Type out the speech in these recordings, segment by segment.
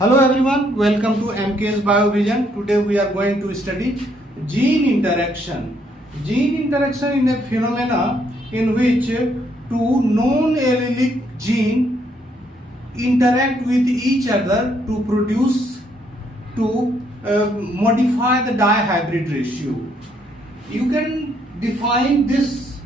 Hello everyone, welcome to MKS BioVision. Today we are going to study gene interaction. Gene interaction is a phenomena in which two non-allelic genes interact with each other to modify the dihybrid ratio. You can define this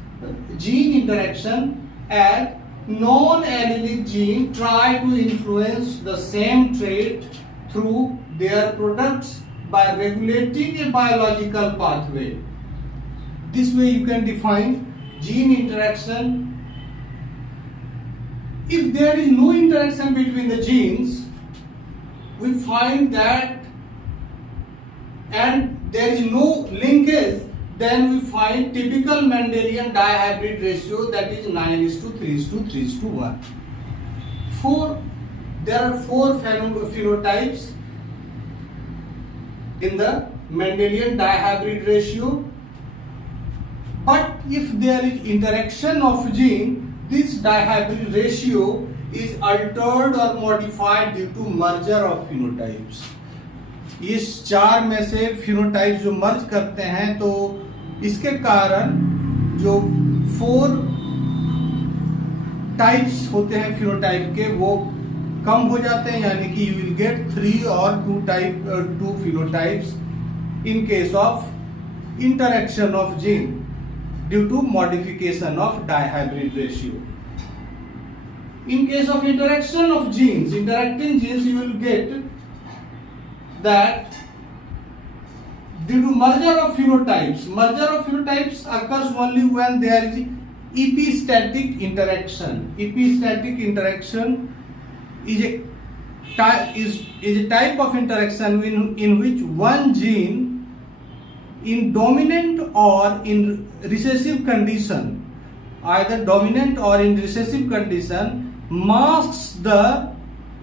gene interaction as non-allelic genes try to influence the same trait through their products by regulating a biological pathway. This way you can define gene interaction. If there is no interaction between the genes, we find that, and there is no linkage, then we find typical Mendelian dihybrid ratio, that is 9:3:3:1. There are four phenotypes in the Mendelian dihybrid ratio. But if there is interaction of gene, this dihybrid ratio is altered or modified due to merger of phenotypes. इस चार में से phenotype जो मर्ज करते हैं तो इसके कारण जो 4 टाइप्स होते हैं फिनोटाइप के वो कम हो जाते हैं, यानी कि यू विल गेट 3 और 2 phenotypes in case of interaction of gene due to modification of dihybrid ratio. In case of interaction of genes, interacting genes, you will get that due to merger of phenotypes occurs only when there is epistatic interaction. Epistatic interaction is a type of interaction in which one gene in dominant or in recessive condition, either dominant or in recessive condition, masks the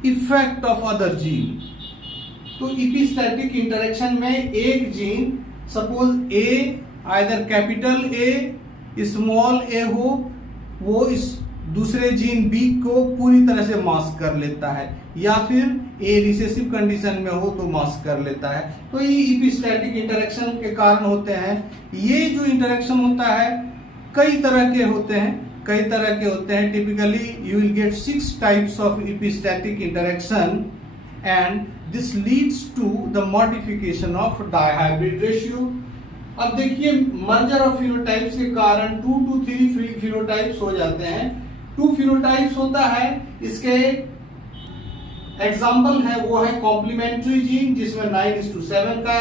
effect of other gene. तो इपिस्टैटिक interaction में एक gene, suppose A, either capital A small A हो, वो इस दूसरे gene B को पूरी तरह से मास्क कर लेता है, या फिर ए रिसेसिव कंडीशन में हो तो मास्क कर लेता है. तो ये इपिस्टैटिक इंटरेक्शन के कारण होते हैं. ये जो इंटरेक्शन होता है कई तरह के होते हैं. Typically you will get 6 types of epistatic interaction and this leads to the modification of dihybrid ratio. अब देखिए मर्जर ऑफ फिनोटाइप्स के कारण 2 to 3 फिनोटाइप्स हो जाते हैं. 2 फिनोटाइप्स होता है, इसके एग्जाम्पल है वो है कॉम्प्लीमेंट्री जीन जिसमें 9:7 का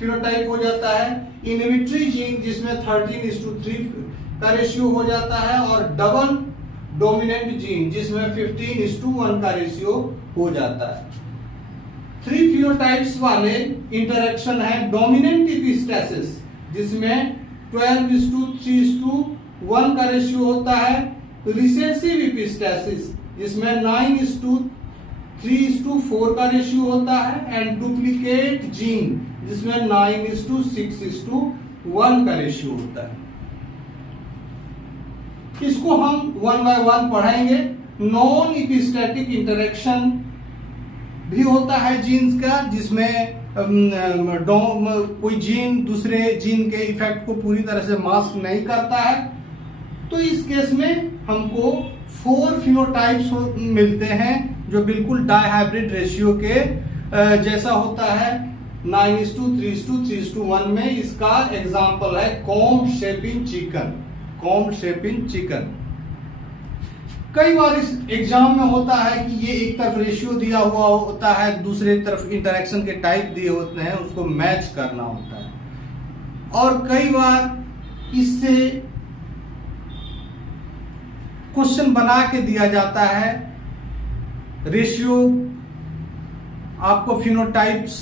फिनोटाइप हो जाता है, इनहिबिटरी जीन जिसमें 13:3 का रेशियो हो जाता है, और डबल डोमिनेंट जीन जिसमें 15:1 का रेशियो हो जाता है. 3 फिनोटाइप्स वाले इंटरेक्शन है डोमिनेंट इपिस्टैसिस जिसमें 12:3:1 का रेशियो होता है, रिसेसिव इपिस्टैसिस जिसमें 9:3:4 का रेशियो होता है, एंड डुप्लीकेट जीन जिसमें 9:6:1 का रेशियो होता है. इसको हम 1 by 1 पढ़ाएंगे. नॉन इपिस्टैटिक इंटरेक्शन भी होता है जीन्स का, जिसमें कोई जीन दूसरे जीन के इफेक्ट को पूरी तरह से मास्क नहीं करता है. तो इस केस में हमको 4 फिनोटाइप्स मिलते हैं जो बिल्कुल डाइहाइब्रिड रेशियो के जैसा होता है. 9:3:3:1 में इसका एग्जाम्पल है कॉम्ब शेपिंग चिकन. कई बार इस एग्जाम में होता है कि ये एक तरफ रेशियो दिया हुआ होता है, दूसरे तरफ इंटरेक्शन के टाइप दिए होते हैं, उसको मैच करना होता है. और कई बार इससे क्वेश्चन बना के दिया जाता है. रेशियो आपको फिनोटाइप्स,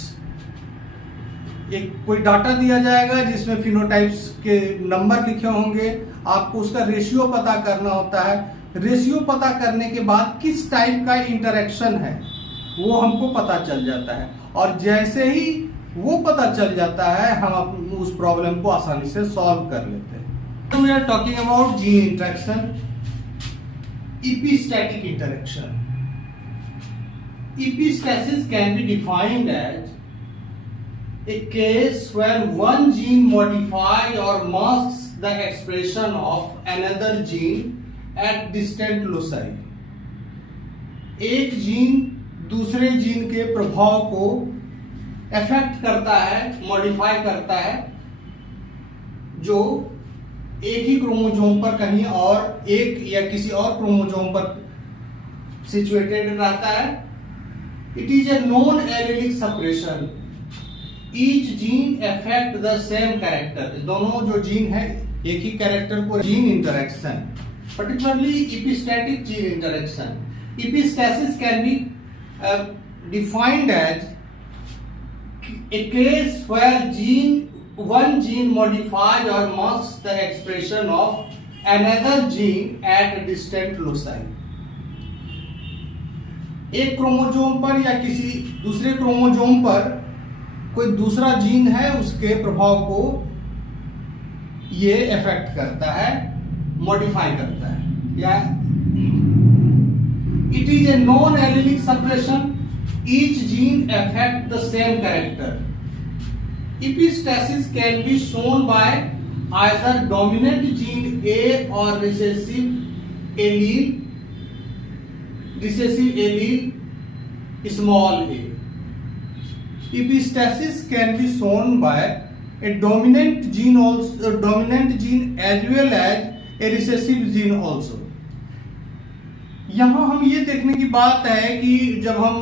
एक कोई डाटा दिया जाएगा जिसमें फिनोटाइप्स के नंबर लिखे होंगे, आपको उसका रेशियो पता करना होता है. रेशियो पता करने के बाद किस टाइप का इंटरेक्शन है वो हमको पता चल जाता है, और जैसे ही वो पता चल जाता है हम उस प्रॉब्लम को आसानी से सॉल्व कर लेते हैं. तो we are talking about gene interaction. epistatic interaction. epistasis can be defined as a case when one gene modifies or masks the expression of another gene at distant loci. एक gene दूसरे gene के प्रभाव को affect करता है, modify करता है, जो एक ही क्रोमोसोम पर कहीं और एक या किसी और क्रोमोसोम पर सिचुएटेड रहता है. It is a non allylic separation. Each gene affect the same character. दोनों जो जीन है एक ही कैरेक्टर को. Gene interaction, particularly epistatic gene interaction. Epistasis can be defined as a case where one gene modifies or masks the expression of another gene at a distant loci. एक chromosome पर या किसी दूसरे chromosome पर कोई दूसरा gene है, उसके प्रभाव को ये इफेक्ट करता है, मॉडिफाई करता है. या it is a non allylic separation. Each gene affect the same character. Epistasis can be shown by either dominant gene A or recessive allele small a. Epistasis can be shown by a dominant gene as well as a recessive gene also. यहां हम ये देखने की बात है कि जब हम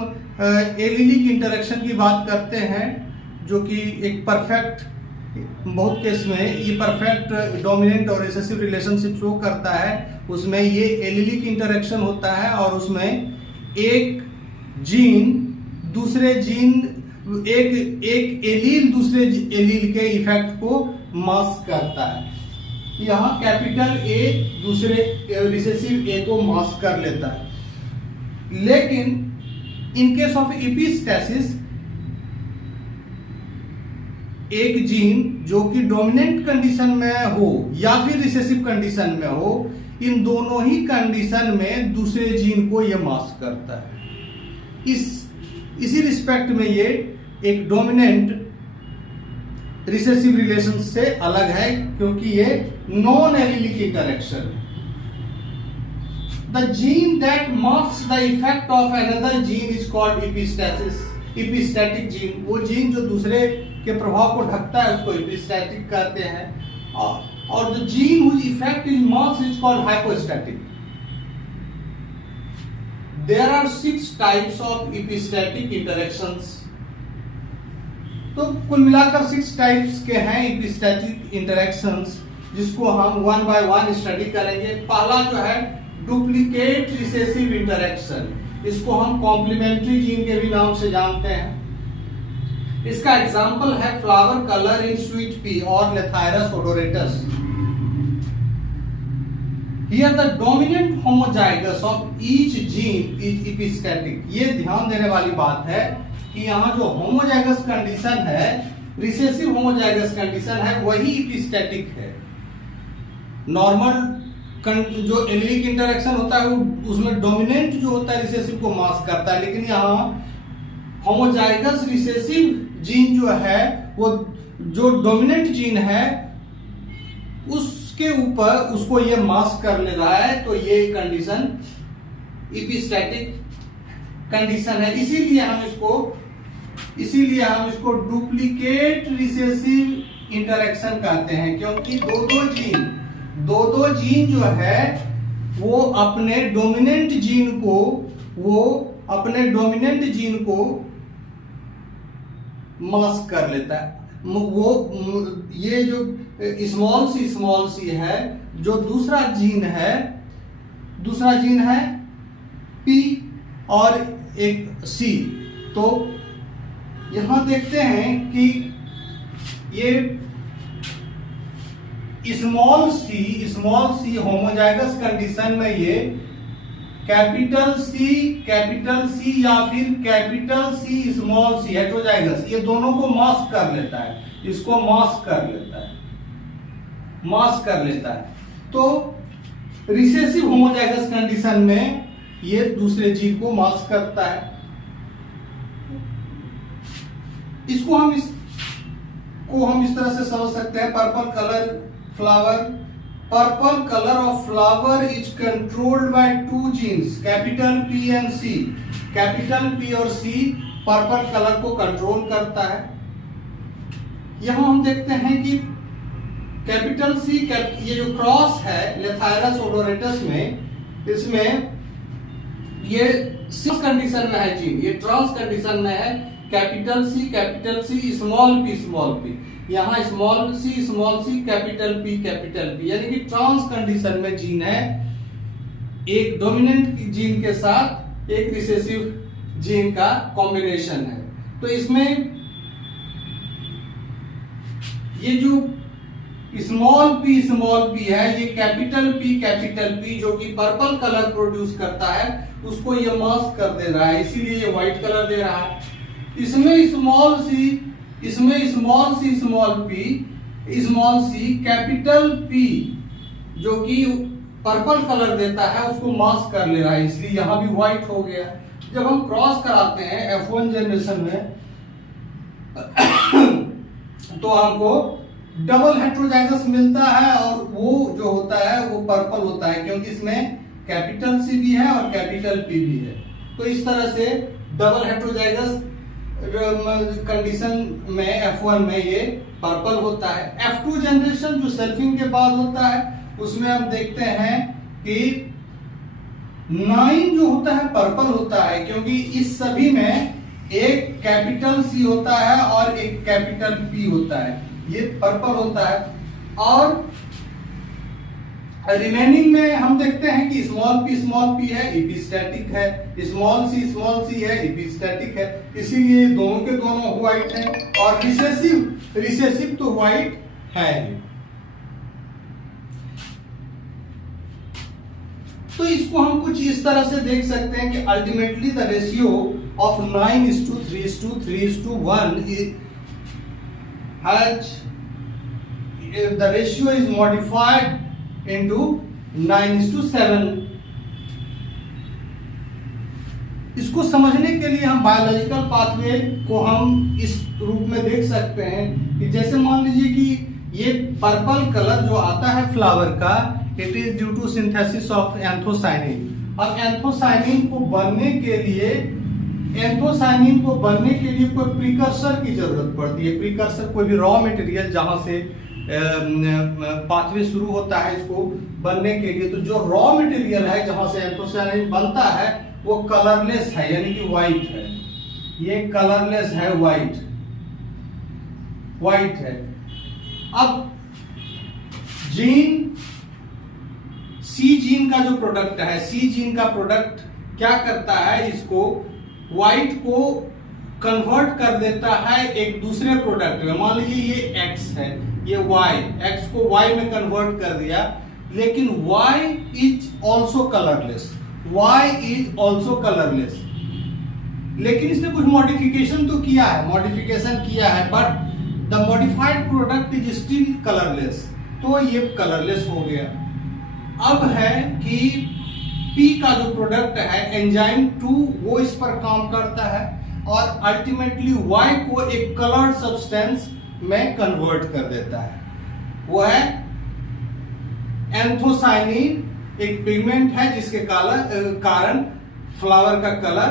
एलिलिक इंटरेक्शन की बात करते हैं, जो कि एक परफेक्ट, बहुत केस में ये परफेक्ट डोमिनेंट और रिसेसिव रिलेशनशिप शो करता है, उसमें ये एलिलिक इंटरेक्शन होता है और उसमें एक जीन दूसरे जीन, एक एलील दूसरे एलील के इफेक्ट को मास्क करता है. यहाँ कैपिटल ए दूसरे रिसेसिव ए को मास्क कर लेता है. लेकिन इन केस ऑफ एपिस्टेसिस, एक जीन जो कि डोमिनेंट कंडीशन में हो या फिर रिसेसिव कंडीशन में हो, इन दोनों ही कंडीशन में दूसरे जीन को यह मास्क करता है. इसी रिस्पेक्ट में ये एक डोमिनेंट रिसेसिव रिलेशन से अलग है, क्योंकि ये non allylic interaction. The gene that masks the effect of another gene is called epistasis. Epistatic gene, वो जीन जो दूसरे के प्रभाव को ढकता है, उसको एपिस्टैटिक कहते हैं. और the gene whose effect is masked is called hypostatic. There are 6 types of epistatic interactions. तो कुल मिलाकर 6 टाइप्स के हैं एपिस्टैटिक इंटरेक्शंस, जिसको हम वन बाय वन स्टडी करेंगे. पहला जो है डुप्लीकेट रिसेसिव इंटरेक्शन. इसको हम कॉम्प्लीमेंट्री जीन के भी नाम से जानते हैं. इसका एग्जाम्पल है flower colour in sweet pea और Lathyrus ओडोरेटस. Here the dominant homozygous of each gene is epistatic. ये ध्यान देने वाली बात है कि यहाँ जो होमोजाइगस कंडीशन है, रिसेसिव होमोजाइगस कंडीशन है, वही एपिस्टैटिक है. नॉर्मल जो एलिलिक इंटरेक्शन होता है उसमें डोमिनेंट जो होता है रिसेसिव को मास्क करता है, लेकिन यहाँ होमोजाइगस रिसेसिव जीन जो है, वो जो डोमिनेंट जीन है उसके ऊपर उसको ये मास्क कर ले रहा है. तो ये कंडीशन एपिस्टैटिक कंडीशन है. इसीलिए हम इसको डुप्लीकेट रिसेसिव इंटरेक्शन कहते हैं, क्योंकि दो जीन जो है वो अपने डोमिनेंट जीन को मास्क कर लेता है. वो ये जो स्मॉल सी है, जो दूसरा जीन है पी और एक सी. तो यहां देखते हैं कि ये स्मॉल सी होमोजाइगस कंडीशन में ये कैपिटल सी या फिर capital C small C heterozygous, ये दोनों को मास्क कर लेता है. इसको मास्क कर लेता है. तो रिसेसिव होमोजाइगस कंडीशन में ये दूसरे जीन को मास्क करता है. इसको हम इस तरह से समझ सकते हैं, purple colour flower, purple colour of flower is controlled by two genes, capital P and C. Capital P और सी पर्पल कलर को कंट्रोल करता है। यहां हम देखते हैं कि कैपिटल सी, ये जो क्रॉस है लेथायरस ओडोरेटस में, इसमें ये सिक्स कंडीशन में है जीन, ये ट्रांस कंडीशन में है। कैपिटल सी स्मॉल पी, यहाँ स्मॉल सी कैपिटल पी, यानी कि ट्रांस कंडीशन में जीन है। एक डोमिनेंट जीन के साथ एक रिसेसिव जीन का कॉम्बिनेशन है। तो इसमें ये जो स्मॉल पी है, ये कैपिटल पी जो कि पर्पल कलर प्रोड्यूस करता है, उसको ये मास्क कर दे रहा है, इसीलिए ये व्हाइट कलर दे रहा है। इसमें स्मॉल सी कैपिटल पी जो कि पर्पल कलर देता है, उसको मास्क कर ले रहा है, इसलिए यहां भी व्हाइट हो गया। जब हम क्रॉस कराते हैं F1 जनरेशन में तो हमको डबल हेट्रोजाइगस मिलता है, और वो जो होता है वो पर्पल होता है, क्योंकि इसमें कैपिटल सी भी है और कैपिटल पी भी है। तो इस तरह से डबल हेट्रोजाइगस कंडीशन में F1 में ये पर्पल होता है। F2 जनरेशन जो सेल्फिंग के बाद होता है, उसमें हम देखते हैं कि 9 जो होता है पर्पल होता है, क्योंकि इस सभी में एक कैपिटल सी होता है और एक कैपिटल पी होता है, ये पर्पल होता है। और रिमेनिंग में हम देखते हैं कि स्मॉल पी है, इपिस्टैटिक है, स्मॉल सी है, इपिस्टैटिक है, इसीलिए दोनों के दोनों व्हाइट हैं। और रिसेसिव तो व्हाइट है। तो इसको हम कुछ इस तरह से देख सकते हैं कि ultimately the ratio of 9:3:3:1 the ratio is modified into 9:7। इसको समझने के लिए हम बायोलॉजिकल पाथवे को हम इस रूप में देख सकते हैं कि जैसे मान लीजिए कि ये पर्पल कलर जो आता है फ्लावर का, it is due to synthesis of anthocyanin. अब एंथोसाइनिन को बनने के लिए कोई प्रीकर्सर की जरूरत पड़ती है। प्रीकर्सर कोई भी रॉ मटेरियल जहां से पाथवे शुरू होता है इसको बनने के लिए, तो जो रॉ मटेरियल है जहां से एंथोसाइनिन बनता है वो कलरलेस है, यानी कि व्हाइट है। ये कलरलेस है, व्हाइट है। अब सी जीन का जो प्रोडक्ट है, सी जीन का प्रोडक्ट क्या करता है, इसको व्हाइट को कन्वर्ट कर देता है एक दूसरे प्रोडक्ट में। मान लीजिए ये एक्स है, ये वाई, एक्स को वाई में कन्वर्ट कर दिया, लेकिन वाई इज ऑल्सो कलरलेस, लेकिन इसने कुछ मॉडिफिकेशन तो किया है, but the modified product is still colourless, तो ये कलरलेस हो गया। अब है कि पी का जो प्रोडक्ट है एंजाइम 2, वो इस पर काम करता है और अल्टीमेटली वाई को एक कलर्ड सब्सटेंस में कन्वर्ट कर देता है। वो है एंथोसाइनिन, एक पिगमेंट है जिसके कारण फ्लावर का कलर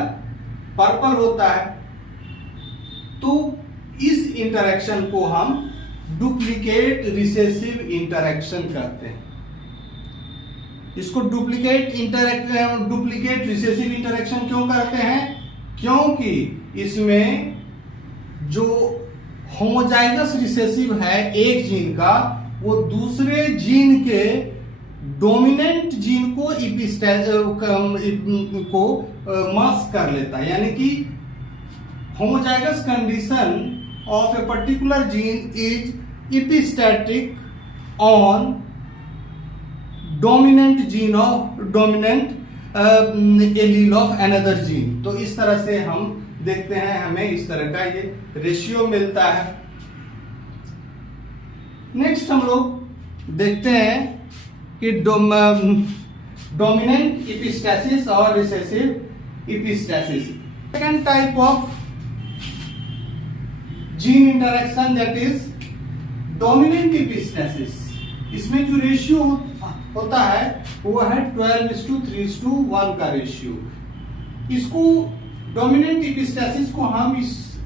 पर्पल होता है। तो इस इंटरेक्शन को हम डुप्लीकेट रिसेसिव इंटरेक्शन कहते हैं। इसको डुप्लीकेट रिसेसिव इंटरेक्शन क्यों कहते हैं? क्योंकि इसमें जो होमोजाइगस रिसेसिव है एक जीन का, वो दूसरे जीन के डोमिनेंट जीन को मास्क कर लेता है, यानी कि homozygous condition of a particular gene is epistatic on dominant allele of another gene. तो इस तरह से हम देखते हैं, हमें इस तरह का ये रेशियो मिलता है। नेक्स्ट हम लोग देखते हैं कि डोमिनेंट एपिस्टैसिस और recessive epistasis. Second type of gene interaction that is dominant epistasis. इसमें जो रेशियो होता है वो है 12:3:1 का रेशियो। इसको डोमिनेंट एपिस्टेसिस को हम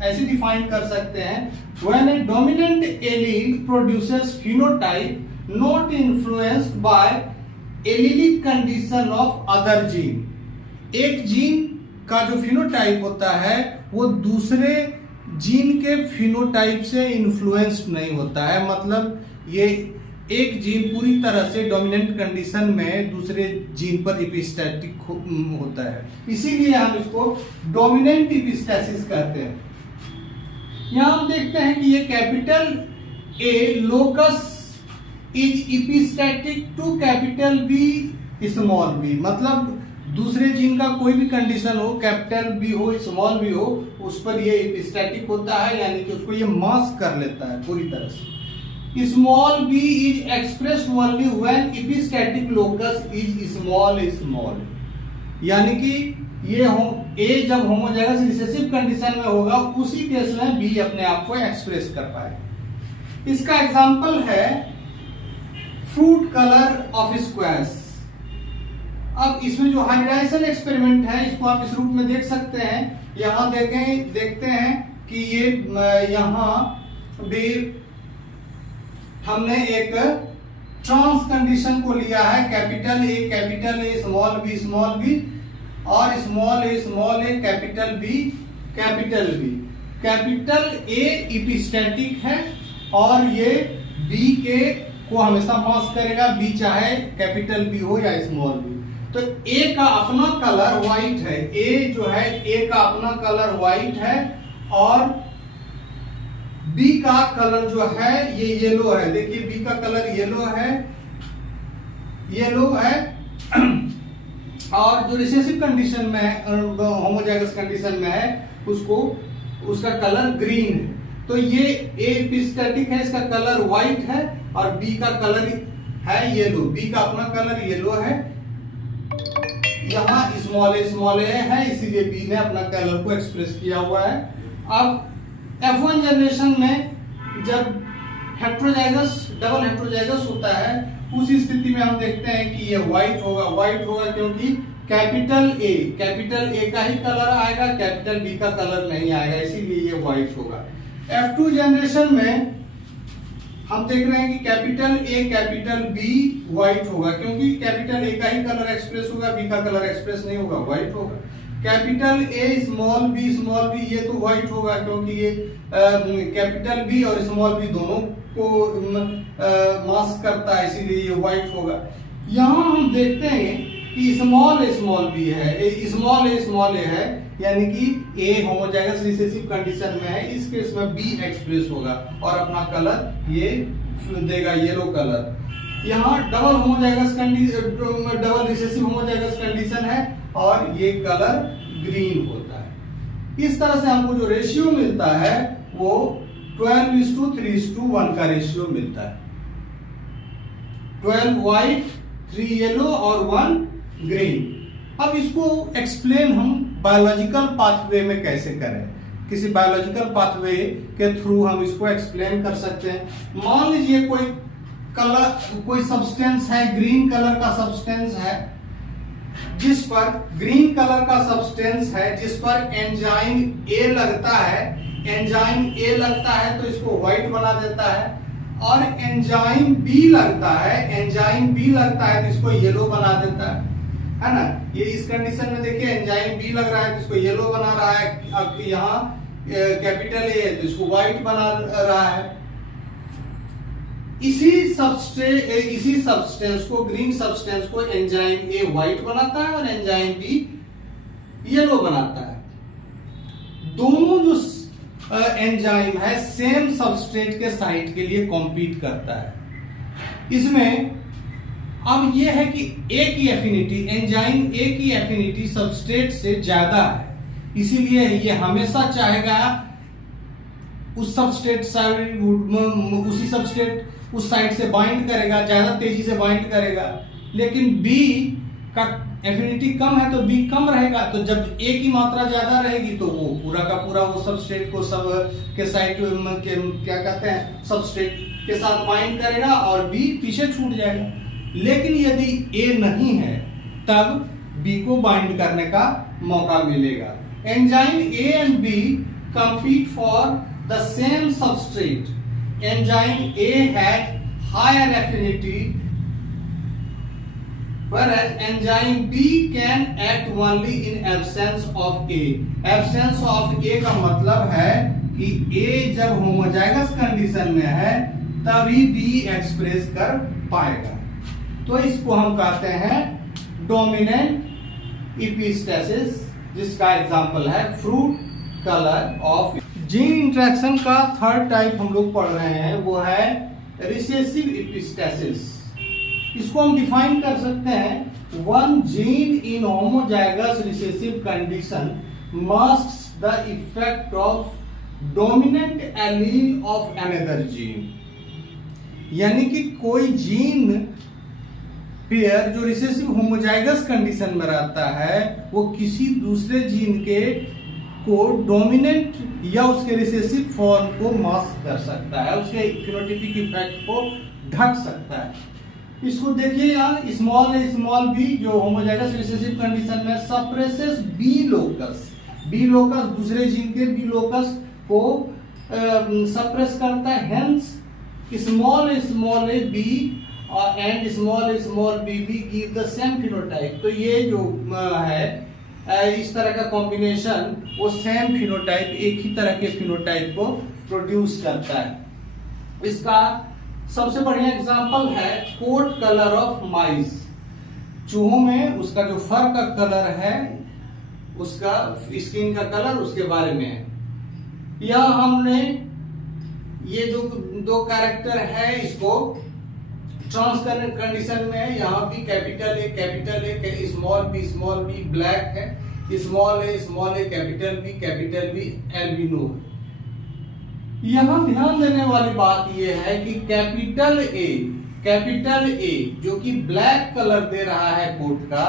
ऐसे डिफाइन कर सकते हैं, when A dominant allele produces phenotype not influenced by allelic condition of other gene. एक जीन का जो फिनोटाइप होता है वो दूसरे जीन के फिनोटाइप से इन्फ्लुएंस्ड नहीं होता है। मतलब ये एक जीन पूरी तरह से डोमिनेंट कंडीशन में दूसरे जीन पर एपिस्टैटिक होता है, इसीलिए हम इसको डोमिनेंट एपिस्टेसिस कहते हैं। यहां हम देखते हैं कि ये capital A locus is epistatic to capital B small B. मतलब दूसरे जीन का कोई भी कंडीशन हो, कैपिटल बी हो स्मॉल बी हो, उस पर ये एपिस्टैटिक होता है, यानी कि उसको ये मास्क कर लेता है पूरी तरह से। Small b is expressed only when epistatic locus is small. यानी कि ये ए जब होमोजाइगस रिसेसिव कंडीशन में होगा उसी केस में b अपने आप को एक्सप्रेस कर पाएगा। इसका एग्जांपल है फ्रूट कलर ऑफ स्क्वायर्स। अब इसमें जो हाइब्रिडाइजेशन एक्सपेरिमेंट है इसको आप इस रूप में देख सकते हैं। यहां देखते हैं कि ये यहां भी हमने एक ट्रांस कंडीशन को लिया है, कैपिटल ए स्मॉल बी और small A capital B. Capital A epistatic है और ये बी के को हमेशा मास्क करेगा, बी चाहे कैपिटल बी हो या स्मॉल बी। तो ए का अपना कलर व्हाइट है, ए जो है ए का अपना कलर व्हाइट है और बी का कलर जो है ये येलो है। देखिए बी का कलर येलो है और जो रिसेसिव कंडीशन में होमोजाइगस कंडीशन में है उसका कलर ग्रीन है। तो ये ए एपिस्टैटिक है, इसका कलर व्हाइट है और बी का कलर है येलो। बी का अपना कलर येलो है, यहाँ स्मॉल ए है, इसीलिए बी ने अपना कलर को एक्सप्रेस किया हुआ है। अब F1 जनरेशन में जब डबल हेट्रोजाइगस होता है उस स्थिति में हम देखते हैं कि ये व्हाइट होगा क्योंकि कैपिटल ए का ही कलर आएगा, कैपिटल बी का कलर नहीं आएगा, इसीलिए ये व्हाइट होगा। F2 जनरेशन में हम देख रहे हैं कि capital A capital B white होगा क्योंकि कैपिटल ए का ही कलर एक्सप्रेस होगा, बी का कलर एक्सप्रेस नहीं होगा, व्हाइट होगा। कैपिटल ए स्मॉल बी ये तो व्हाइट होगा क्योंकि ये कैपिटल बी और स्मॉल बी दोनों को मास्क करता है, इसीलिए ये व्हाइट होगा। यहां हम देखते हैं कि स्मॉल बी है, स्मॉल ए है, यानी कि ए होमोजाइगस रिसेसिव कंडीशन में है, इस केस में बी एक्सप्रेस होगा और अपना कलर ये देगा येलो कलर। यहाँ डबल रिसेसिव होमोजाइगस कंडीशन है और ये कलर ग्रीन होता है। इस तरह से हमको जो रेशियो मिलता है वो 12:3:1 का रेशियो मिलता है। 12 व्हाइट, 3 येलो और 1 ग्रीन। अब इसको एक्सप्लेन हम बायोलॉजिकल पाथवे में कैसे करें, किसी बायोलॉजिकल पाथवे के थ्रू हम इसको एक्सप्लेन कर सकते हैं। मान लीजिए कोई सब्सटेंस है, ग्रीन कलर का सब्सटेंस है जिस पर एंजाइम ए लगता है, तो इसको व्हाइट बना देता है, और एंजाइम बी लगता है तो इसको येलो बना देता है ना। ये इस कंडीशन में देखिए एंजाइम बी लग रहा है तो इसको येलो बना रहा है, अब यहाँ कैपिटल ए है तो इसको व्हाइट बना रहा है। इसी सब्सटेंस को, ग्रीन सब्सटेंस को एंजाइम ए व्हाइट बनाता है और एंजाइम बी येलो बनाता है। दोनों जो एंजाइम है सेम सबस्ट्रेट के साइट के लिए कॉम्पीट करता है। इसमें अब यह है कि ए की एफिनिटी, एंजाइम ए की एफिनिटी सबस्ट्रेट से ज्यादा है, इसीलिए ये हमेशा चाहेगा उस सबस्ट्रेट उस साइड से बाइंड करेगा, ज्यादा तेजी से बाइंड करेगा। लेकिन बी का एफिनिटी कम है तो बी कम रहेगा, तो जब ए की मात्रा ज्यादा रहेगी तो वो पूरा का पूरा वो सबस्ट्रेट को सब के साइड के क्या कहते हैं सबस्ट्रेट के साथ बाइंड करेगा और बी पीछे छूट जाएगा। लेकिन यदि ए नहीं है तब बी को बाइंड करने का मौका मिलेगा। Enzyme A and B compete for the same substrate. Enzyme A had higher affinity, whereas enzyme B can act only in absence of A. Absence of A का मतलब है कि A जब होमोजाइगस कंडीशन में है तभी B एक्सप्रेस कर पाएगा। तो इसको हम कहते हैं डोमिनेंट एपिस्टेसिस, जिसका एग्जांपल है fruit colour of. Gene interaction का थर्ड टाइप हम लोग पढ़ रहे हैं, वो है रिसेसिव एपिस्टेसिस। इसको हम डिफाइन कर सकते हैं, one gene in homozygous recessive condition masks the effect of dominant allele of another gene. यानी कि कोई जीन पेयर जो रिसेसिव होमोजाइगस कंडीशन में रहता है वो किसी दूसरे जीन के को डोमिनेंट या उसके रिसेसिव फॉर्म को मास्क कर सकता है, उसके फिनोटाइपिक इफेक्ट को ढक सकता है। इसको देखिए यहाँ स्मॉल ए स्मॉल बी जो होमोजाइगस रिसेसिव कंडीशन में suppresses B locus. B locus दूसरे जीन के बी लोकस को सप्रेस करता है, hence small A B and small B give the same phenotype. तो ये जो है इस तरह का कॉम्बिनेशन वो सेम फिनोटाइप, एक ही तरह के फिनोटाइप को प्रोड्यूस करता है। इसका सबसे बढ़िया एग्जांपल है कोट कलर ऑफ माइस। चूहों में उसका जो फर का कलर है, उसका स्किन का कलर उसके बारे में है। यह हमने ये जो दो कैरेक्टर है इसको ट्रांसकरेंट कंडीशन में है। यहाँ भी capital A small B black है, small A capital B albino है। यहाँ ध्यान देने वाली बात यह है कि कैपिटल ए जो कि ब्लैक कलर दे रहा है कोट का,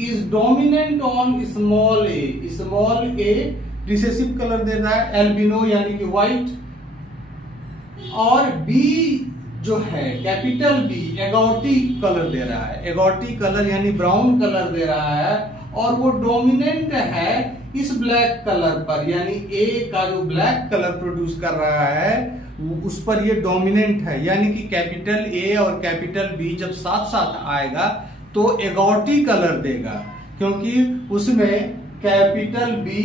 is dominant on small A recessive colour दे रहा है एल्बिनो यानी कि व्हाइट, और बी जो है कैपिटल बी एगोटी कलर दे रहा है, एगोटी कलर यानी ब्राउन कलर दे रहा है, और वो डोमिनेंट है इस ब्लैक कलर पर, यानी ए का जो ब्लैक कलर प्रोड्यूस कर रहा है उस पर ये डोमिनेंट है। यानी कि कैपिटल ए और कैपिटल बी जब साथ साथ आएगा तो एगोटी कलर देगा, क्योंकि उसमें कैपिटल बी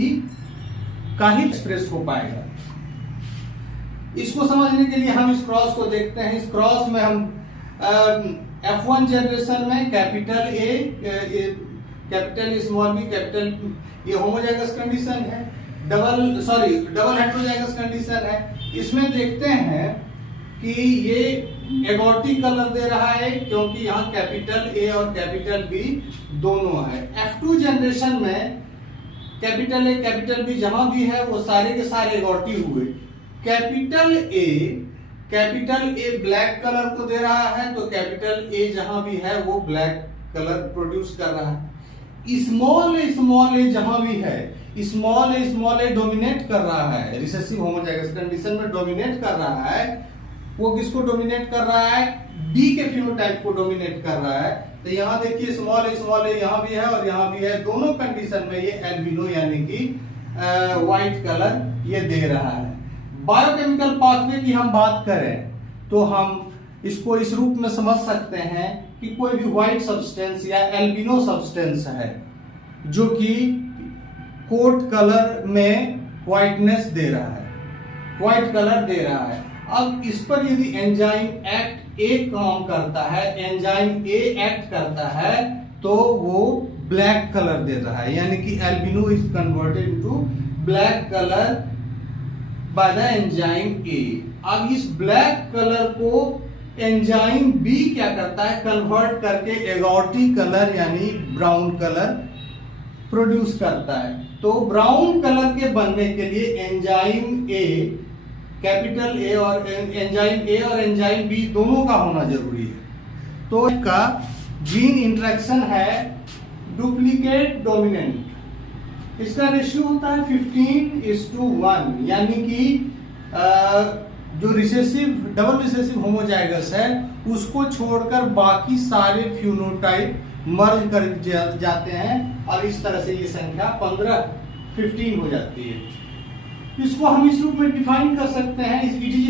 का ही एक्सप्रेस हो पाएगा। इसको समझने के लिए हम इस क्रॉस को देखते हैं। इस क्रॉस में हम F1 जनरेशन में कैपिटल स्मॉल बी कैपिटल, ये होमोजाइगस कंडीशन है, डबल हेटेरोजाइगस कंडीशन है। इसमें देखते हैं कि ये एगोटी कलर दे रहा है क्योंकि यहाँ कैपिटल ए और कैपिटल बी दोनों है। F2 जनरेशन में कैपिटल ए कैपिटल बी जहां भी है वो सारे के सारे एगोटी हुए। कैपिटल ए ब्लैक कलर को दे रहा है तो कैपिटल ए जहां भी है वो ब्लैक कलर प्रोड्यूस कर रहा है। स्मॉल ए जहां भी है स्मॉल ए डोमिनेट कर रहा है, रिसेसिव होमोजाइगस कंडीशन में डोमिनेट कर रहा है। वो किसको डोमिनेट कर रहा है? बी के फिनोटाइप को डोमिनेट कर रहा है। तो यहाँ देखिए स्मॉल ए यहाँ भी है और यहाँ भी है, दोनों कंडीशन में ये एल्बिनो यानी कि व्हाइट कलर ये दे रहा है। बायोकेमिकल पाथवे की हम बात करें तो हम इसको इस रूप में समझ सकते हैं कि कोई भी व्हाइट सब्सटेंस या एल्बिनो सब्सटेंस है जो कि कोट कलर में व्हाइटनेस दे रहा है, व्हाइट कलर दे रहा है। अब इस पर यदि एंजाइम एक्ट ए काम करता है, एंजाइम ए एक्ट करता है तो वो ब्लैक कलर दे रहा है, यानी कि albino is converted into black colour by the enzyme A. अब इस ब्लैक कलर को एंजाइम बी क्या करता है? कन्वर्ट करके एगोटी कलर यानी ब्राउन कलर प्रोड्यूस करता है। तो ब्राउन कलर के बनने के लिए एंजाइम ए, कैपिटल ए और एंजाइम बी दोनों का होना जरूरी है। तो इसका जीन इंटरेक्शन है डुप्लीकेट डोमिनेंट, इसका रेशियो होता है 15:1, यानी कि जो रिसेसिव डबल रिसेसिव होमोजाइगस है उसको छोड़कर बाकी सारे फिनोटाइप मर्ज कर जाते हैं और इस तरह से ये संख्या 15 हो जाती है। इसको हम इस रूप में डिफाइन कर सकते हैं, it is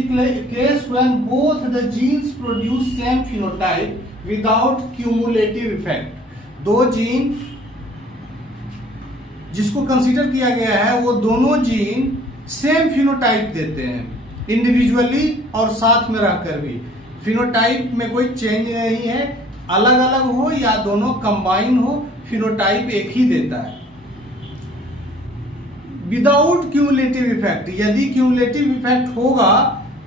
case when both the genes produce same phenotype without cumulative effect. दो जीन जिसको कंसीडर किया गया है वो दोनों जीन सेम फिनोटाइप देते हैं इंडिविजुअली और साथ में रहकर भी। फिनोटाइप में कोई चेंज नहीं है, अलग अलग हो या दोनों कंबाइन हो, फिनोटाइप एक ही देता है विदाउट क्यूमुलेटिव इफेक्ट। यदि क्यूमुलेटिव इफेक्ट होगा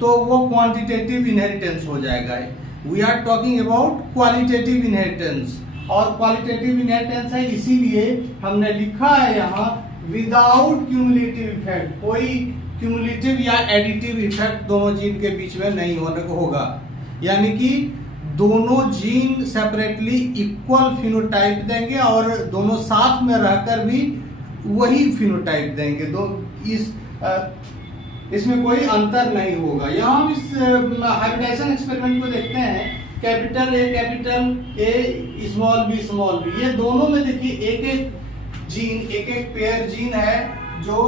तो वो क्वांटिटेटिव इनहेरिटेंस हो जाएगा। We are talking about qualitative inheritance, और क्वालिटेटिव इनहेरिटेंस है इसीलिए हमने लिखा है यहाँ विदाउट क्यूमुलेटिव इफेक्ट। कोई क्यूमुलेटिव या एडिटिव इफेक्ट दोनों जीन के बीच में नहीं होने को होगा, यानी कि दोनों जीन सेपरेटली इक्वल फिनोटाइप देंगे और दोनों साथ में रहकर भी वही फिनोटाइप देंगे। इसमें कोई अंतर नहीं होगा। यहाँ हम इस हाइब्रिडाइजेशन एक्सपेरिमेंट को देखते हैं, कैपिटल ए स्मॉल बी, ये दोनों में देखिए एक एक पेयर जीन है जो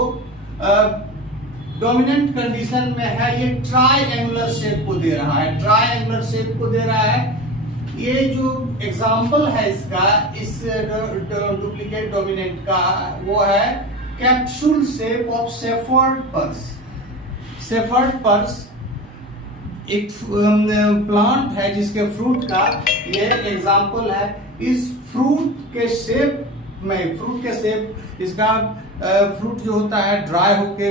डोमिनेंट कंडीशन में है। ये ट्रायंगुलर शेप को दे रहा है, ये जो एग्जांपल है इसका, इस डुप्लीकेट डोमिनेंट का, वो है capsule shape of shepherd purse. एक प्लांट है जिसके फ्रूट का ये एग्जांपल है। इस फ्रूट के शेप इसका फ्रूट जो होता है ड्राई होके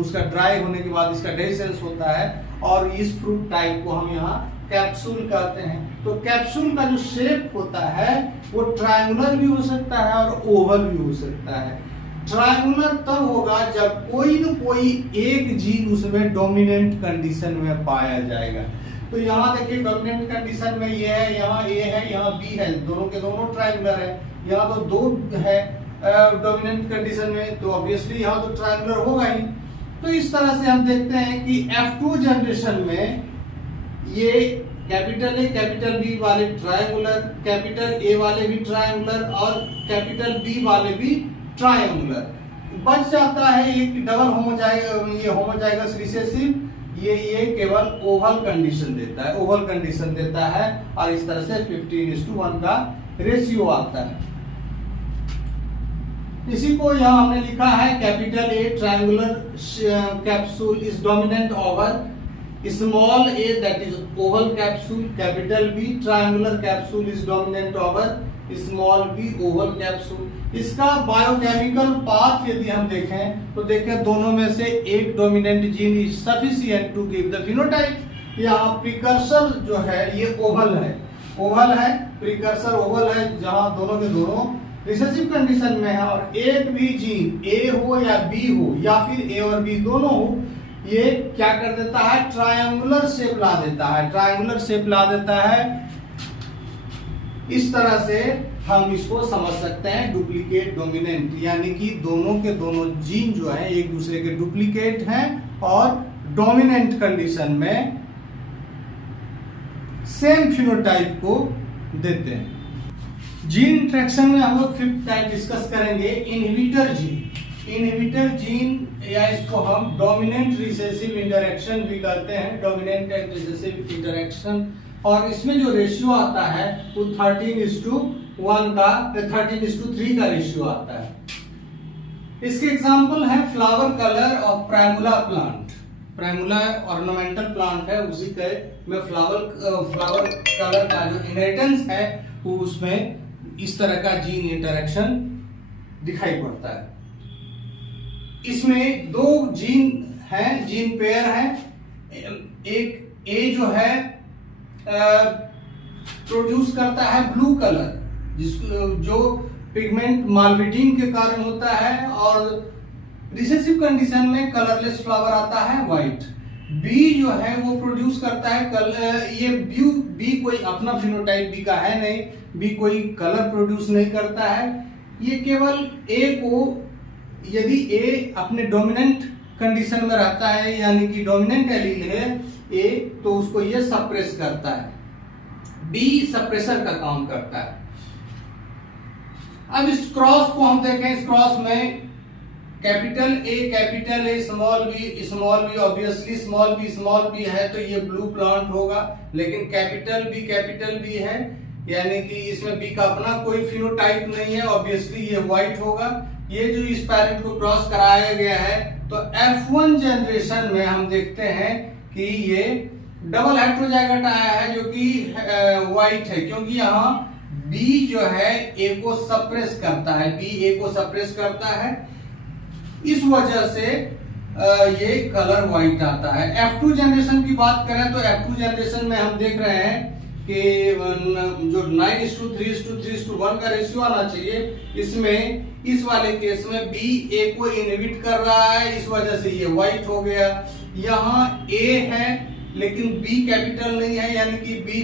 उसका ड्राई होने के बाद इसका डेसेंस होता है और इस फ्रूट टाइप को हम यहाँ कैप्सूल कहते हैं। तो कैप्सूल का जो शेप होता है वो ट्रायंगुलर भी हो सकता है और ओवल भी हो सकता है। ट्रायंगुलर तब होगा जब कोई न कोई एक जीन उसमें डोमिनेंट कंडीशन में पाया जाएगा। तो यहाँ देखिए डोमिनेंट कंडीशन में ये है, यहाँ ए है, यहाँ बी है, दोनों के दोनों ट्रायंगुलर है। यहाँ तो दो है डोमिनेंट कंडीशन में, तो ऑब्वियसली यहाँ तो ट्रायंगुलर होगा ही। तो इस तरह से हम देखते हैं कि F2 जनरेशन में ये कैपिटल ए कैपिटल बी वाले ट्रायंगुलर, कैपिटल ए वाले भी ट्रायंगुलर और कैपिटल बी वाले भी ट्रायंगुलर। बच जाता है एक डबल होमोजाइगस रिसेसिव, ये केवल ओवल कंडीशन देता है और इस तरह से 15:1 का रेशियो आता है। इसी को यहाँ हमने लिखा है capital A triangular capsule is dominant over small A that is oval capsule, capital B triangular capsule is dominant over small B oval capsule. इसका बायोकेमिकल पाथ यदि हम देखें तो देखें दोनों में से एक dominant gene is sufficient to give the phenotype. यहाँ प्रिकर्सर जो है ये ओवल है, प्रिकर्सर ओवल है जहां दोनों के दोनों रिसेसिव कंडीशन में है और एक भी जीन ए हो या बी हो या फिर ए और बी दोनों हो, ये क्या कर देता है ट्रायंगुलर शेप ला देता है। इस तरह से हम इसको समझ सकते हैं डुप्लीकेट डोमिनेंट, यानी कि दोनों के दोनों जीन जो है एक दूसरे के डुप्लीकेट हैं और डोमिनेंट कंडीशन में सेम फिनोटाइप को देते हैं। जीन इंटरेक्शन में हम लोग फिफ्थ टाइप डिस्कस करेंगे, इनहिबिटर जीन या इसको हम डोमिनेंट रिसेसिव इंटरेक्शन भी कहते हैं, डोमिनेंट एंड रिसेसिव इंटरेक्शन। और इसमें जो रेशियो आता है वो 13:1 का 13:3 का रेशियो आता है। इसके एग्जांपल है flower colour of primula plant. Primula ornamental plant है, उसी के में फ्लावर कलर का जो इनहेरिटेंस है वो उसमें इस तरह का जीन इंटरेक्शन दिखाई पड़ता है। इसमें दो जीन पेयर है। एक ए जो है प्रोड्यूस करता है ब्लू कलर जो पिगमेंट माल्बिडिंग के कारण होता है और रिसेसिव कंडीशन में कलरलेस फ्लावर आता है व्हाइट। बी जो है वो प्रोड्यूस करता है ये बी कोई अपना फिनोटाइप बी का है नहीं, बी कोई कलर प्रोड्यूस नहीं करता है। ये केवल ए को, यदि ए अपने डोमिनेंट कंडीशन में रहता है यानी कि डोमिनेंट एलील है ए, तो उसको ये सप्रेस करता है, बी सप्रेसर का काम करता है। अब इस क्रॉस को हम देखें, इस क्रॉस में capital A, small B, obviously small B है तो ये ब्लू प्लांट होगा, लेकिन कैपिटल बी है यानी कि इसमें बी का अपना कोई फिनोटाइप नहीं है, ऑब्वियसली ये व्हाइट होगा। ये जो इस पैरेंट को क्रॉस कराया गया है तो F1 जनरेशन में हम देखते हैं कि ये डबल हेटेरोजाइगोट आया है जो कि व्हाइट है, क्योंकि यहाँ बी जो है ए को सप्रेस करता है, बी ए को सप्रेस करता है, इस वजह से ये कलर व्हाइट आता है। F2 जनरेशन की बात करें तो F2 जनरेशन में हम देख रहे हैं कि जो 9:3:3:1 का रेशियो आना चाहिए, इसमें इस वाले केस में बी ए को इनहिबिट कर रहा है, इस वजह से ये व्हाइट हो गया। यहाँ ए है लेकिन बी कैपिटल नहीं है यानी कि बी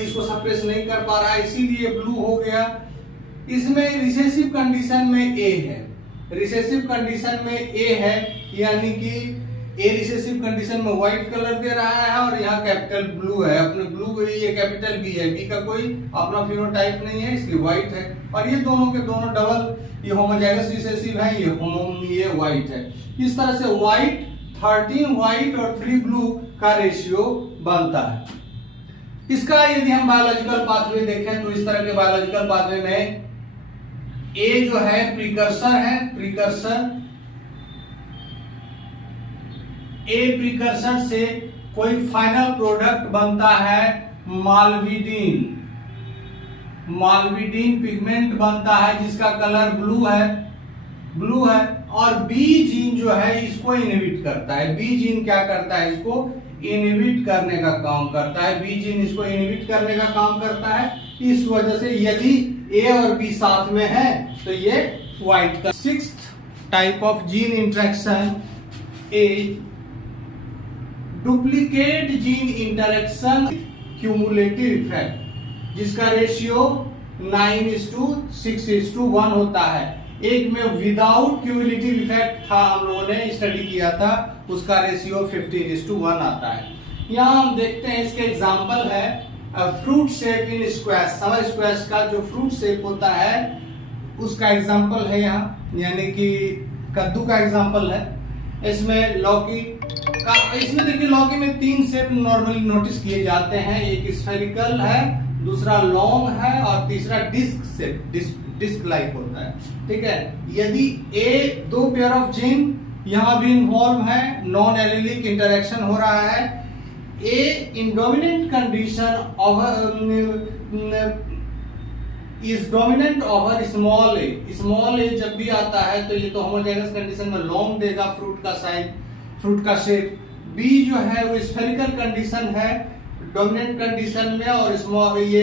इसको सप्रेस नहीं कर पा रहा है, इसीलिए ब्लू हो गया। इसमें रिसेसिव कंडीशन में ए है, रिसेसिव कंडीशन में ए है यानी कि ए रिसेसिव कंडीशन में व्हाइट कलर दे रहा है और यहाँ कैपिटल ब्लू है, अपने ब्लू ये कैपिटल बी है, बी का कोई अपना फिनोटाइप नहीं है इसलिए व्हाइट है। और ये दोनों के दोनों डबल ये होमोजाइगस रिसेसिव है, ये व्हाइट है। इस तरह से व्हाइट 13 व्हाइट और 3 ब्लू का रेशियो बनता है। इसका यदि हम बायोलॉजिकल पाथवे देखें तो इस तरह के बायोलॉजिकल पाथवे में ए जो है प्रीकर्सर है, ए प्रीकर्सर से कोई फाइनल प्रोडक्ट बनता है माल्विडीन पिगमेंट बनता है जिसका कलर ब्लू है और बी जीन जो है इसको इनहिबिट करता है। बी जीन क्या करता है, इसको इनहिबिट करने का काम करता है, बी जीन इसको इनहिबिट करने का काम करता है। इस वजह से यदि ए और बी साथ में है तो ये व्हाइट का। 6th type of gene interaction is duplicate gene interaction cumulative effect, जिसका रेशियो 9:6:1 होता है। एक में विदाउट क्यूमुलेटिव इफेक्ट था, हम लोगों ने स्टडी किया था, उसका रेशियो 15:1 आता है। यहाँ हम देखते हैं इसके एग्जाम्पल है fruit shape in squash, summer squash का जो फ्रूट शेप होता है उसका एग्जाम्पल है यहाँ, यानी कि कद्दू का एग्जाम्पल है। इसमें लौकी का, इसमें देखिए लौकी में 3 शेप नॉर्मली नोटिस किए जाते हैं, एक स्फेरिकल है, दूसरा लॉन्ग है और तीसरा डिस्क शेप, डिस्क लाइक होता है। ठीक है, यदि ए 2 पेयर ऑफ जीन यहां भी इन्वॉल्व है, नॉन एलिलिक इंटरेक्शन हो रहा है, A in dominant condition is dominant over small A जब भी आता है तो ये तो होमोजेनस कंडीशन में लॉन्ग देगा फ्रूट का साइज, फ्रूट का शेप। बी जो है वो स्फेरिकल कंडीशन है डोमिनेंट कंडीशन में, और स्मॉल ये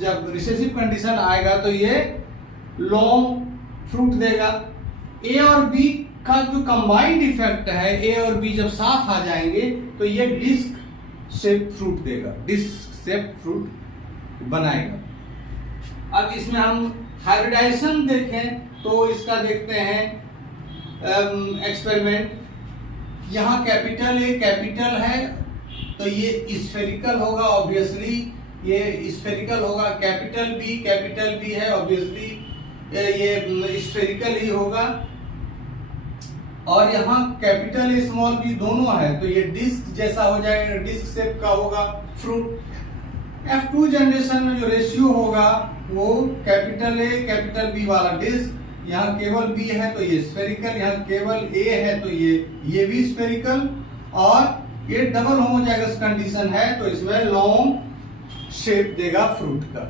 जब रिसेसिव कंडीशन आएगा तो ये लॉन्ग फ्रूट देगा। ए और बी का जो कंबाइंड इफेक्ट है, ए और बी जब साथ आ जाएंगे तो ये डिस्क शेप फ्रूट देगा, डिस्क शेप फ्रूट बनाएगा। अब इसमें हम हाइब्रिडाइजेशन देखें तो इसका देखते हैं एक्सपेरिमेंट। यहाँ कैपिटल ए कैपिटल है तो ये स्फेरिकल होगा, ऑब्वियसली ये स्फेरिकल होगा। कैपिटल बी है, ऑब्वियसली ये स्फेरिकल ही होगा। और यहाँ कैपिटल ए स्मॉल बी दोनों है तो ये डिस्क जैसा हो जाएगा, डिस्क शेप का होगा फ्रूट। F2 जनरेशन में जो रेशियो होगा वो कैपिटल ए कैपिटल बी वाला डिस्क, यहाँ केवल बी है तो ये स्फेरिकल, यहाँ केवल ए है तो ये भी स्फेरिकल, और ये डबल होमोजाइगस कंडीशन है तो इसमें लॉन्ग शेप देगा फ्रूट का।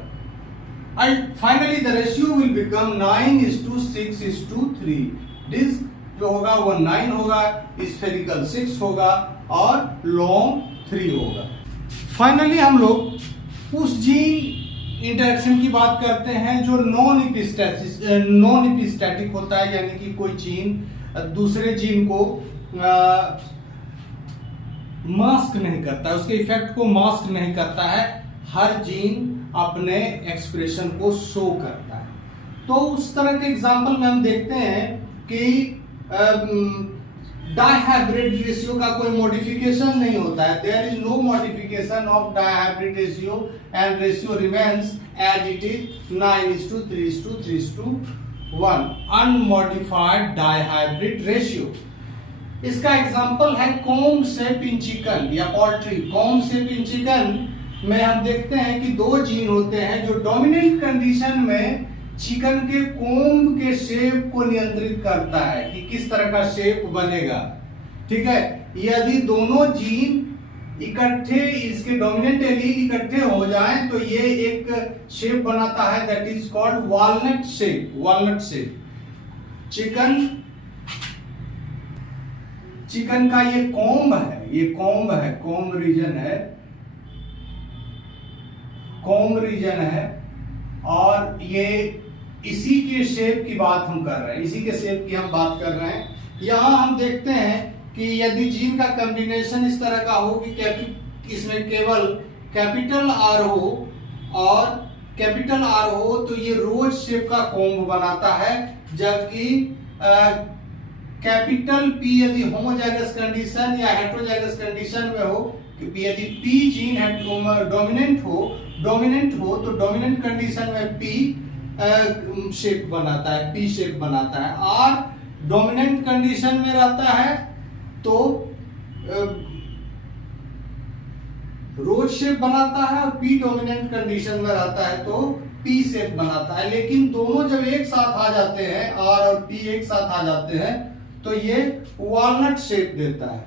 And finally the ratio will become 9:6:3। Disc जो होगा वो 9 होगा, स्फेरिकल 6 होगा और लॉन्ग 3 होगा। फाइनली हम लोग उस जीन इंटरेक्शन की बात करते हैं जो नॉन एपिस्टैटिक होता है, यानी कि कोई जीन दूसरे जीन को मास्क नहीं करता है, उसके इफेक्ट को मास्क नहीं करता है। हर जीन अपने एक्सप्रेशन को शो करता है। तो उस तरह के एग्जाम्पल में हम देखते हैं कि डायहाइब्रिड रेशियो का कोई मॉडिफिकेशन नहीं होता है। There is no modification of dihybrid ratio and ratio remains as it is 9:3:3:1 unmodified dihybrid ratio. इसका एग्जांपल है कॉम शेप इन चिकन या poultry. Comb shape in chicken में हम देखते हैं कि दो जीन होते हैं जो डोमिनेंट कंडीशन में चिकन के कोम्ब के शेप को नियंत्रित करता है कि किस तरह का शेप बनेगा। ठीक है, यदि दोनों जीन इकट्ठे, इसके डोमिनेंट एलील इकट्ठे हो जाएं तो ये एक शेप बनाता है that is called walnut shape. Walnut shape chicken का ये कोम्ब है, ये कोम्ब है, कोम्ब रीजन है और ये इसी के शेप की बात हम कर रहे हैं, इसी के शेप की हम बात कर रहे हैं। यहां हम देखते हैं कि यदि जीन का कॉम्बिनेशन इस तरह का हो कि इसमें केवल कैपिटल आर हो और कैपिटल आर हो तो ये रोज शेप का कोम्ब बनाता है, जबकि कैपिटल पी यदि होमोजाइगस कंडीशन या हेटेरोजाइगस कंडीशन में हो, यदि पी जीन डोमिनेंट हो तो डोमिनेंट कंडीशन में पी शेप बनाता है, पी शेप बनाता है। आर डोमिनेंट कंडीशन में रहता है तो रोज शेप बनाता है और पी डोमिनेंट कंडीशन में रहता है तो पी शेप बनाता है। लेकिन दोनों जब एक साथ आ जाते हैं, आर और पी एक साथ आ जाते हैं तो ये वॉलनट शेप देता है।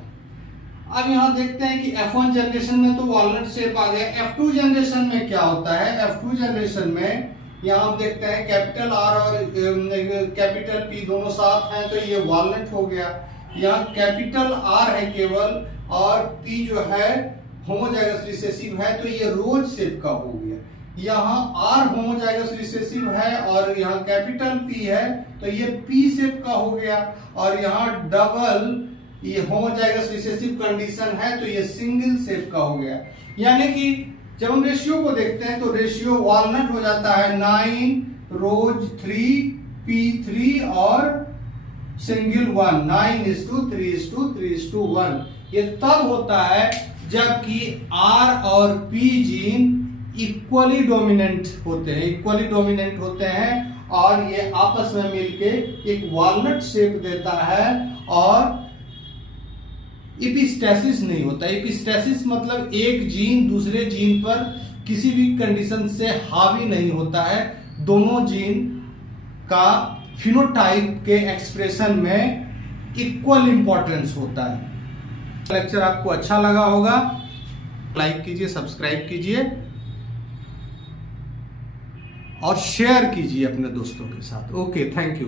अब यहां देखते हैं कि F1 जनरेशन में तो वॉलनट शेप आ गया। F2 जनरेशन में क्या होता है? F2 जनरेशन में यहां हम देखते हैं कैपिटल आर और कैपिटल पी दोनों साथ हैं तो ये वॉलनट हो गया। यहाँ कैपिटल आर है केवल और पी जो है होमोजाइगस रिसेसिव है तो ये रोज शेप का हो गया। यहाँ आर होमोजाइगस रिसेसिव है और यहाँ कैपिटल पी है तो ये पी शेप का हो गया। और यहाँ डबल ये होमोजाइगस रिसेसिव कंडीशन है तो ये सिंगल शेप का हो गया। यानी कि जब हम रेशियो को देखते हैं तो रेशियो वॉलनट हो जाता है 9 रोज 3 P3 और सिंगल 1 9:3:3:1। ये तब होता है जबकि R और P जीन इक्वली डोमिनेंट होते हैं और ये आपस में मिलके एक वॉलनट शेप देता है और एपिस्टेसिस नहीं होता। एपिस्टेसिस मतलब एक जीन दूसरे जीन पर किसी भी कंडीशन से हावी नहीं होता है। दोनों जीन का फिनोटाइप के एक्सप्रेशन में इक्वल इंपॉर्टेंस होता है। लेक्चर आपको अच्छा लगा होगा, लाइक कीजिए, सब्सक्राइब कीजिए और शेयर कीजिए अपने दोस्तों के साथ। Okay, thank you.